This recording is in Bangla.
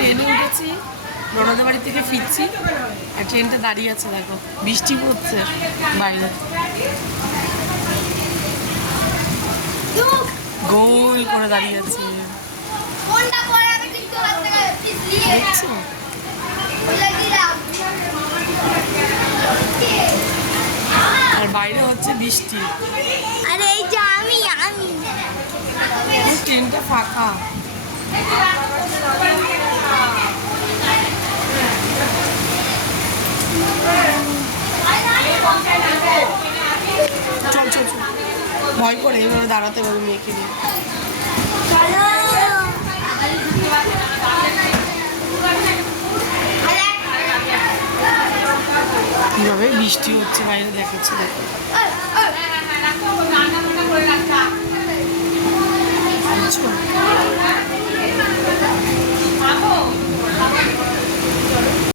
ট্রেনে উঠেছি, ননদের বাড়ি থেকে ফিরছি আর ট্রেনটা দাঁড়িয়ে আছে, দেখো বৃষ্টি পড়ছে বাইরে, গোল করে দাঁড়িয়ে আছে, দেখছো? আর বাইরে হচ্ছে বৃষ্টি, আরে এই যে আমি ট্রেনটা ফাঁকা। চল চল চল, ভয় করে এইভাবে দাঁড়াতে পারবে মেয়েকে নিয়ে। কিভাবে বৃষ্টি হচ্ছে বাইরে দেখাচ্ছে, দেখো।